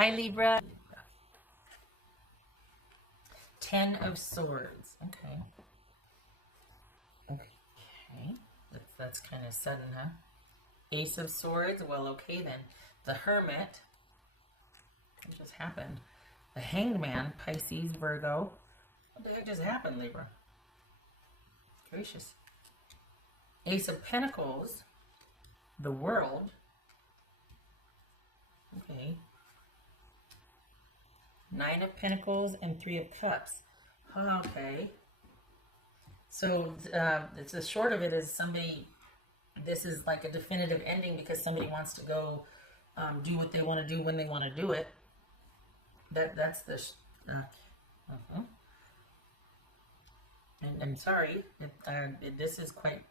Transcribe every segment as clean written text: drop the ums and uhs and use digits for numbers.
Hi, Libra. 10 of Swords. Okay. Okay. That's kind of sudden, huh? Ace of Swords. Well, okay then. The Hermit. What just happened? The Hanged Man. Pisces, Virgo. What the heck just happened, Libra? Gracious. Ace of Pentacles. The World. Okay. 9 of Pentacles and 3 of Cups. Okay. So it's the short of it is somebody, this is like a definitive ending because somebody wants to go do what they want to do when they want to do it. That's the, and I'm sorry, this is quite,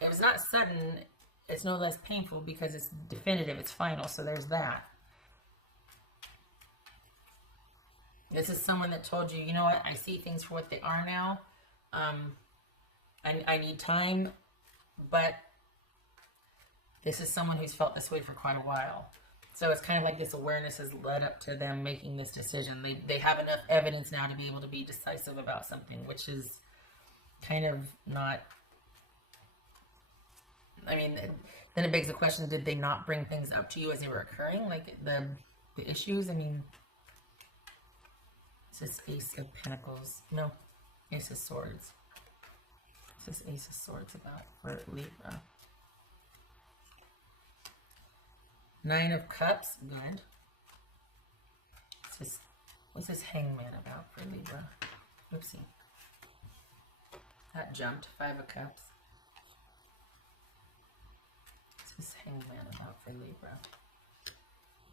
it was not sudden, it's no less painful because it's definitive, it's final, so there's that. This is someone that told you, you know what, I see things for what they are now. I need time, but this is someone who's felt this way for quite a while. So it's kind of like this awareness has led up to them making this decision. They have enough evidence now to be able to be decisive about something, which is kind of not, I mean, then it begs the question, did they not bring things up to you as they were occurring? Like the issues? I mean, this is Ace of Pentacles. No, Ace of Swords. This is Ace of Swords about for Libra. 9 of Cups. Good. What's this Hangman about for Libra? Oopsie. That jumped. 5 of Cups. What's this Hangman about for Libra?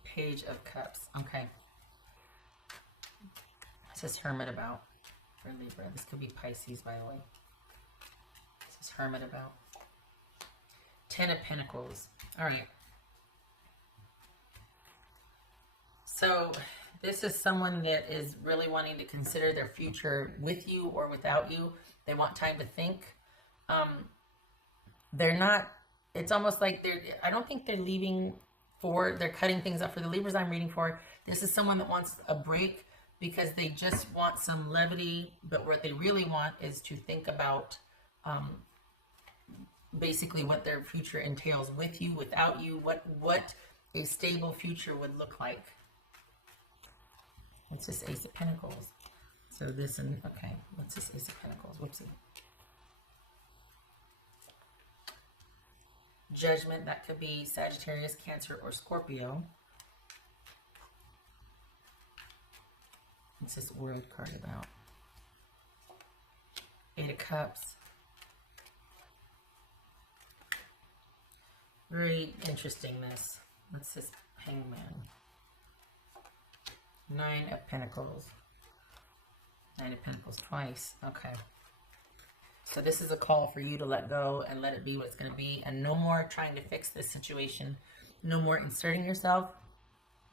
Page of Cups. Okay. What's this Hermit about for Libra? This could be Pisces, by the way. What's this Hermit about? 10 of Pentacles. All right. So this is someone that is really wanting to consider their future with you or without you. They want time to think. They're not, it's almost like I don't think they're leaving they're cutting things up for the Libras I'm reading for. This is someone that wants a break because they just want some levity, but what they really want is to think about basically what their future entails with you, without you, what a stable future would look like. What's this Ace of Pentacles? So this and, okay, what's this Ace of Pentacles? Whoopsie. Judgment, that could be Sagittarius, Cancer, or Scorpio. What's this World card about? 8 of Cups. Very interesting, this. What's this Hangman? 9 of Pentacles. 9 of Pentacles twice. Okay. So this is a call for you to let go and let it be what it's going to be. And no more trying to fix this situation. No more inserting yourself.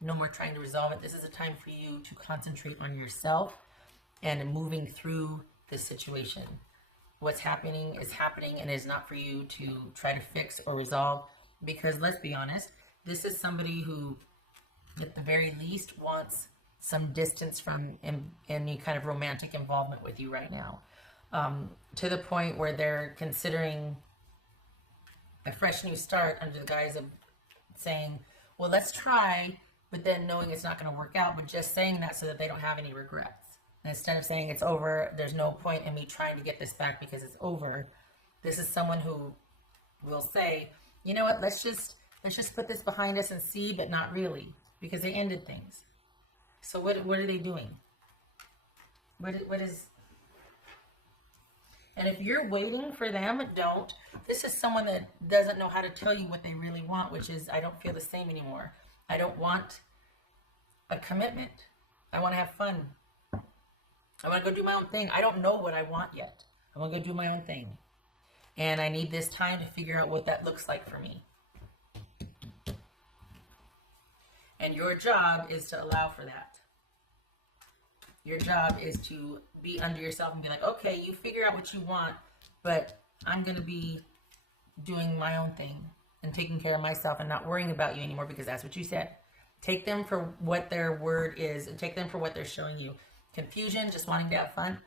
No more trying to resolve it. This is a time for you to concentrate on yourself and moving through this situation. What's happening is happening, and it's not for you to try to fix or resolve. Because let's be honest, this is somebody who, at the very least, wants some distance from any kind of romantic involvement with you right now. To the point where they're considering a fresh new start under the guise of saying, well, let's try, but then knowing it's not going to work out, but just saying that so that they don't have any regrets. And instead of saying it's over, there's no point in me trying to get this back because it's over. This is someone who will say, you know what, let's just put this behind us and see, but not really, because they ended things. So what are they doing? What is... And if you're waiting for them, don't. This is someone that doesn't know how to tell you what they really want, which is, I don't feel the same anymore. I don't want a commitment. I want to have fun. I want to go do my own thing. I don't know what I want yet. I want to go do my own thing. And I need this time to figure out what that looks like for me. And your job is to allow for that. Your job is to be under yourself and be like, okay, you figure out what you want, but I'm going to be doing my own thing and taking care of myself and not worrying about you anymore because that's what you said. Take them for what their word is, and take them for what they're showing you. Confusion, just wanting to have fun.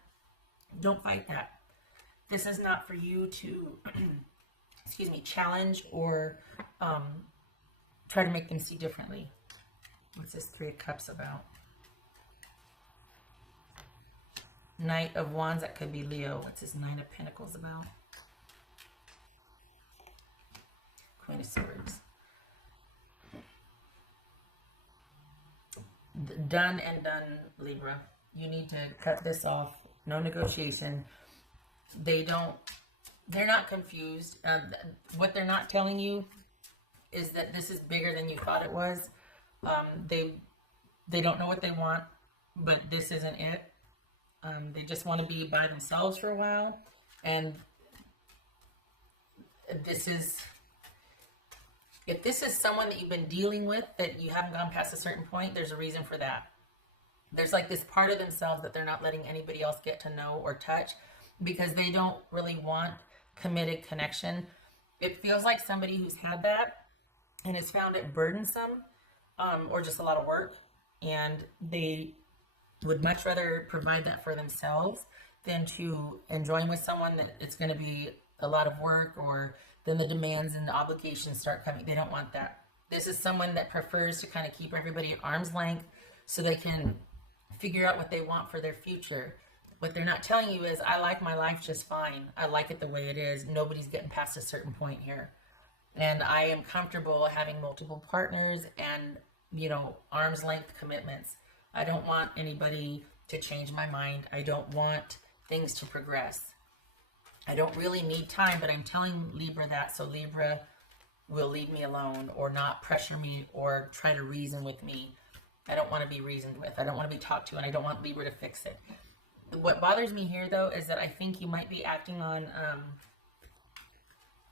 Don't fight that. This is not for you to, excuse me, challenge or try to make them see differently. What's this Three of Cups about? Knight of Wands, that could be Leo. What's this Nine of Pentacles about? Queen of Swords. Done and done, Libra. You need to cut this off. No negotiation. They're not confused. What they're not telling you is that this is bigger than you thought it was. They don't know what they want, but this isn't it. They just want to be by themselves for a while. And if this is someone that you've been dealing with, that you haven't gone past a certain point, there's a reason for that. There's like this part of themselves that they're not letting anybody else get to know or touch because they don't really want committed connection. It feels like somebody who's had that and has found it burdensome or just a lot of work, and they would much rather provide that for themselves than to enjoy with someone that it's going to be a lot of work, or then the demands and the obligations start coming. They don't want that. This is someone that prefers to kind of keep everybody at arm's length so they can figure out what they want for their future. What they're not telling you is, I like my life just fine. I like it the way it is. Nobody's getting past a certain point here. And I am comfortable having multiple partners and, you know, arm's length commitments. I don't want anybody to change my mind. I don't want things to progress. I don't really need time, but I'm telling Libra that so Libra will leave me alone or not pressure me or try to reason with me. I don't want to be reasoned with. I don't want to be talked to, and I don't want Libra to fix it. What bothers me here, though, is that I think you might be acting on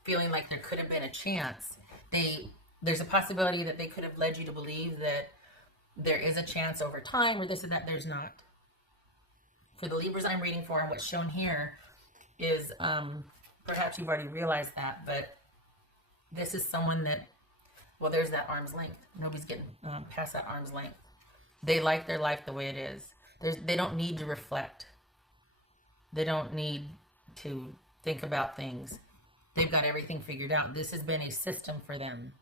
feeling like there could have been a chance. There's a possibility that they could have led you to believe that there is a chance over time, or this or that. There's not. For the Libras I'm reading for, and what's shown here is, perhaps you've already realized that, but this is someone that, well, there's that arm's length. Nobody's getting past that arm's length. They like their life the way it is. They don't need to reflect. They don't need to think about things. They've got everything figured out. This has been a system for them.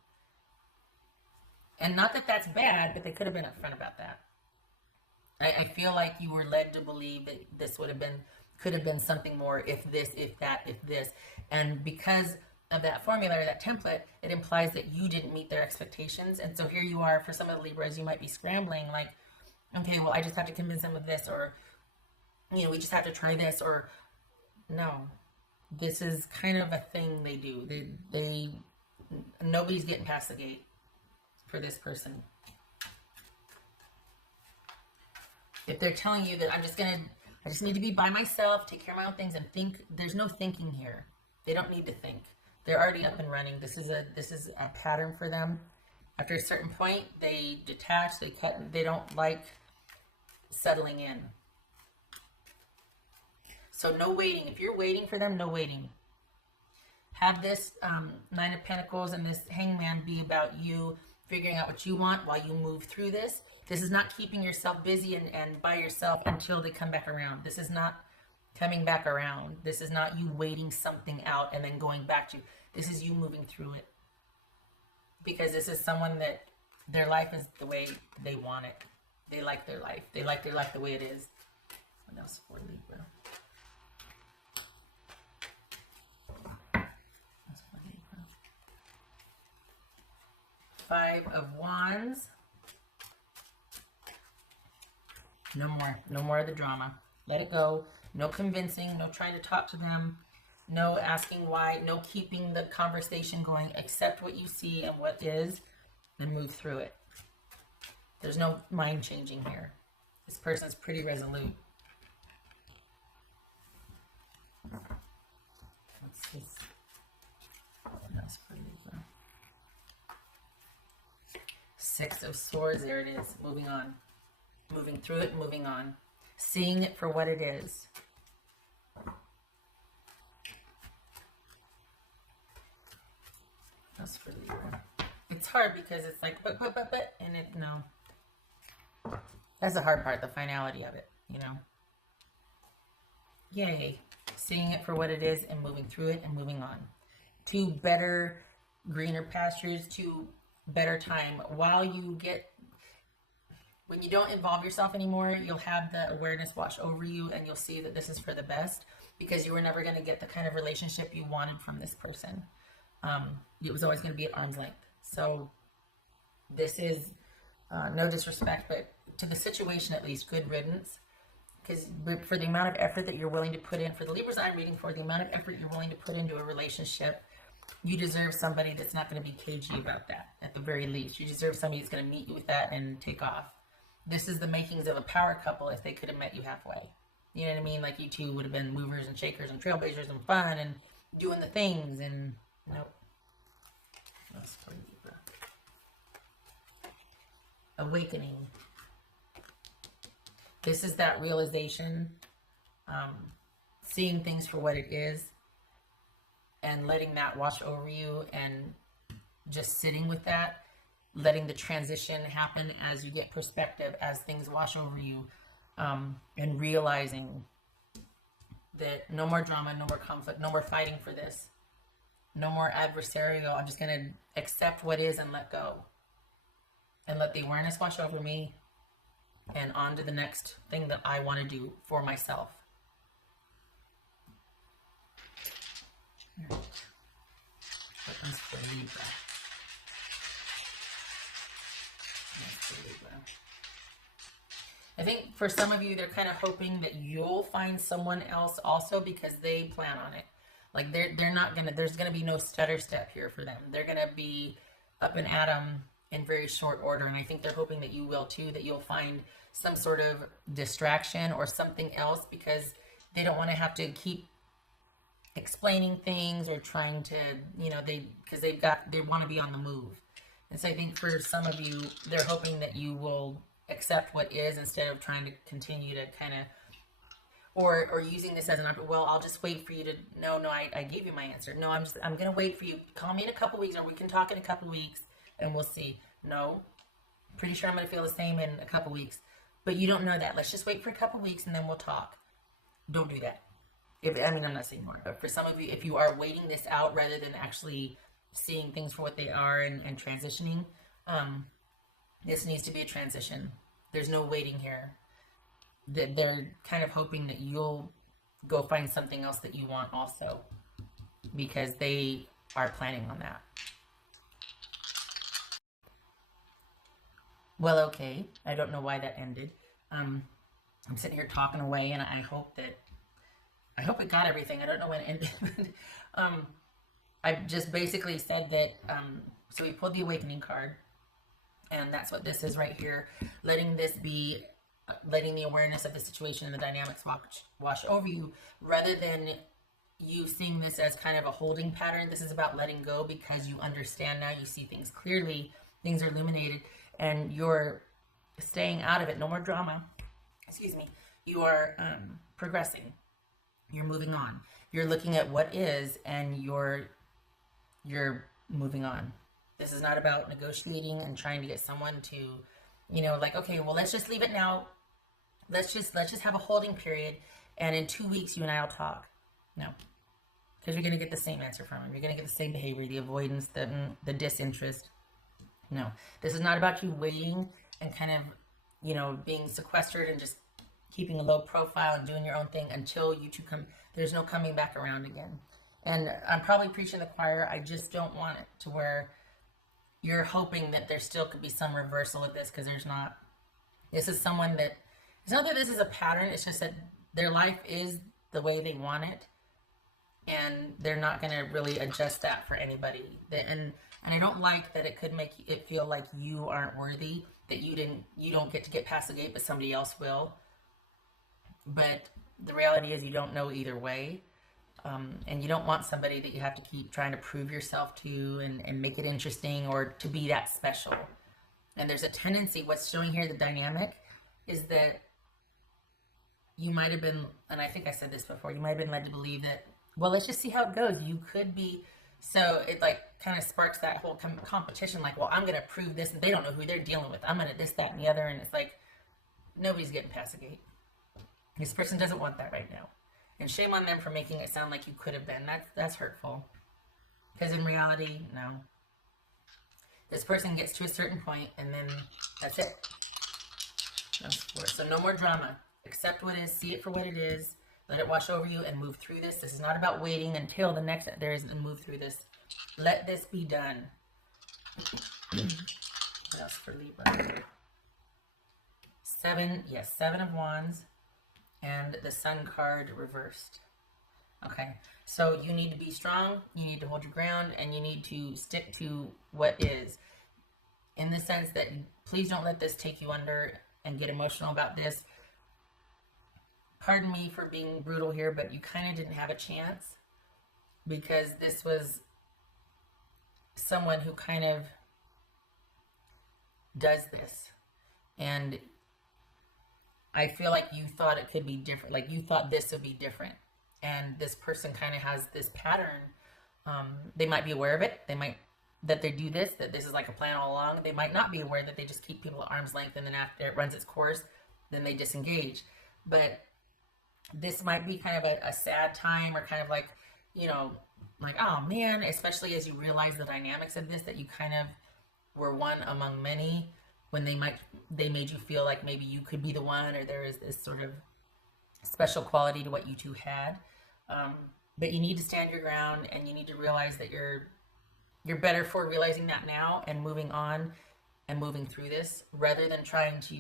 And not that that's bad, but they could have been upfront about that. I feel like you were led to believe that this could have been something more, if this, if that, if this. And because of that formula or that template, it implies that you didn't meet their expectations. And so here you are, for some of the Libras, you might be scrambling like, okay, well, I just have to convince them of this, or, you know, we just have to try this, or no. This is kind of a thing they do. Nobody's getting past the gate for this person. If they're telling you that I just need to be by myself, take care of my own things, and think, there's no thinking here. They don't need to think. They're already up and running. This is a pattern for them. After a certain point, they detach, they cut, they don't like settling in. So no waiting. If you're waiting for them, no waiting. Have this Nine of Pentacles and this Hangman be about you figuring out what you want while you move through this. This is not keeping yourself busy and by yourself until they come back around. This is not coming back around. This is not you waiting something out and then going back to. This is you moving through it. Because this is someone that their life is the way they want it. They like their life. They like their life the way it is. What else for Libra? What's for Libra? Five of Wands. No more. No more of the drama. Let it go. No convincing. No trying to talk to them. No asking why. No keeping the conversation going. Accept what you see and what is, and move through it. There's no mind changing here. This person's pretty resolute. What's this? What else for Libra? Six of Swords. There it is. Moving on. Moving through it, moving on. Seeing it for what it is. That's for Libra. it's hard because it's like, but, and it, no. That's the hard part, the finality of it, you know. Yay. Seeing it for what it is and moving through it and moving on. To better, greener pastures, to better time. While you get, when you don't involve yourself anymore, you'll have the awareness wash over you and you'll see that this is for the best because you were never going to get the kind of relationship you wanted from this person. It was always going to be at arm's length. So this is no disrespect, but to the situation at least, good riddance. Because for the amount of effort that you're willing to put in, for the Libras I'm reading for, the amount of effort you're willing to put into a relationship, you deserve somebody that's not going to be cagey about that, at the very least. You deserve somebody that's going to meet you with that and take off. This is the makings of a power couple if they could have met you halfway. You know what I mean? Like you two would have been movers and shakers and trailblazers and fun and doing the things and nope. That's for Libra. Awakening. This is that realization, seeing things for what it is and letting that wash over you and just sitting with that, letting the transition happen as you get perspective, as things wash over you, and realizing that no more drama, no more conflict, no more fighting for this, no more adversarial. I'm just going to accept what is and let go and let the awareness wash over me. And on to the next thing that I want to do for myself. Buttons for Libra. I think for some of you, they're kind of hoping that you'll find someone else also because they plan on it. Like they're not gonna. There's gonna be no stutter step here for them. They're gonna be up and at 'em in very short order, and I think they're hoping that you will too, that you'll find some sort of distraction or something else because they don't want to have to keep explaining things or trying to, you know, they want to be on the move. And so I think for some of you, they're hoping that you will accept what is instead of trying to continue to kind of, or using this as an option. Well, I'll just wait for you to, no, I gave you my answer. No, I'm going to wait for you. Call me in a couple weeks or we can talk in a couple weeks. And we'll see. No, pretty sure I'm going to feel the same in a couple weeks. But you don't know that. Let's just wait for a couple weeks and then we'll talk. Don't do that. I'm not saying more. But for some of you, if you are waiting this out rather than actually seeing things for what they are and transitioning, this needs to be a transition. There's no waiting here. They're kind of hoping that you'll go find something else that you want also. Because they are planning on that. Well, okay. I don't know why that ended. I'm sitting here talking away, and I hope it got everything. I don't know when it ended. I just basically said that, so we pulled the awakening card, and that's what this is right here. Letting this be, letting the awareness of the situation and the dynamics wash over you, rather than you seeing this as kind of a holding pattern. This is about letting go because you understand now, you see things clearly, things are illuminated. And you're staying out of it. No more drama. Excuse me. You are progressing. You're moving on. You're looking at what is, and you're moving on. This is not about negotiating and trying to get someone to, you know, like, okay, well, let's just leave it now. Let's just have a holding period, and in 2 weeks, you and I will talk. No, because you're going to get the same answer from him. You're going to get the same behavior, the avoidance, the disinterest. No, this is not about you waiting and kind of, you know, being sequestered and just keeping a low profile and doing your own thing until you two come. There's no coming back around again. And I'm probably preaching the choir. I just don't want it to where you're hoping that there still could be some reversal of this, because there's not. This is someone that, it's not that this is a pattern. It's just that their life is the way they want it. And they're not going to really adjust that for anybody. And I don't like that it could make it feel like you aren't worthy, that you don't get to get past the gate, but somebody else will. But the reality is you don't know either way. And you don't want somebody that you have to keep trying to prove yourself to and make it interesting or to be that special. And there's a tendency, what's showing here, the dynamic, is that you might have been, and I think I said this before, you might have been led to believe that, well, let's just see how it goes. You could be So it like kind of sparks that whole competition, like, well, I'm going to prove this, and they don't know who they're dealing with. I'm going to this, that, and the other. And it's like, nobody's getting past the gate. This person doesn't want that right now. And shame on them for making it sound like you could have been. That's hurtful. Because in reality, no. This person gets to a certain point, and then that's it. So no more drama. Accept what is, see it for what it is, let it wash over you, and move through this. This is not about waiting until the next there is, and move through this. Let this be done. What else for Libra? 7, yes, 7 of Wands, and the Sun card reversed. Okay, so you need to be strong, you need to hold your ground, and you need to stick to what is. In the sense that, please don't let this take you under and get emotional about this. Pardon me for being brutal here, but you kind of didn't have a chance, because this was someone who kind of does this. And I feel like you thought it could be different. Like you thought this would be different. And this person kind of has this pattern. They might be aware of it. They might, that they do this, that this is like a plan all along. They might not be aware that they just keep people at arm's length, and then after it runs its course, then they disengage. But this might be kind of a sad time, or kind of like, you know, like, oh man, especially as you realize the dynamics of this, that you kind of were one among many, when they made you feel like maybe you could be the one, or there is this sort of special quality to what you two had. But you need to stand your ground, and you need to realize that you're better for realizing that now and moving on and moving through this, rather than trying to,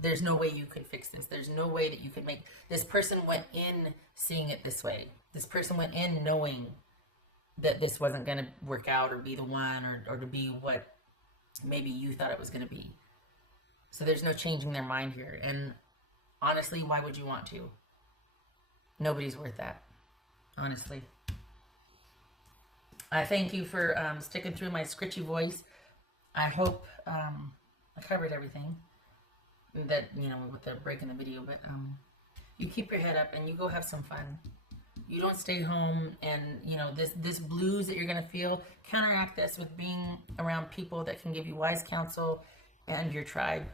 there's no way you could fix this. There's no way that you could make, this person went in seeing it this way. This person went in knowing that this wasn't going to work out, or be the one, or to be what maybe you thought it was going to be. So there's no changing their mind here. And honestly, why would you want to? Nobody's worth that, honestly. I thank you for sticking through my scritchy voice. I hope I covered everything that, you know, with the break in the video. But you keep your head up, and you go have some fun. You don't stay home, and, you know, this blues that you're going to feel, counteract this with being around people that can give you wise counsel and your tribe.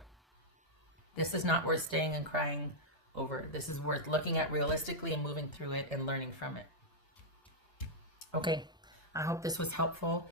This is not worth staying and crying over. This is worth looking at realistically and moving through it and learning from it. Okay, I hope this was helpful.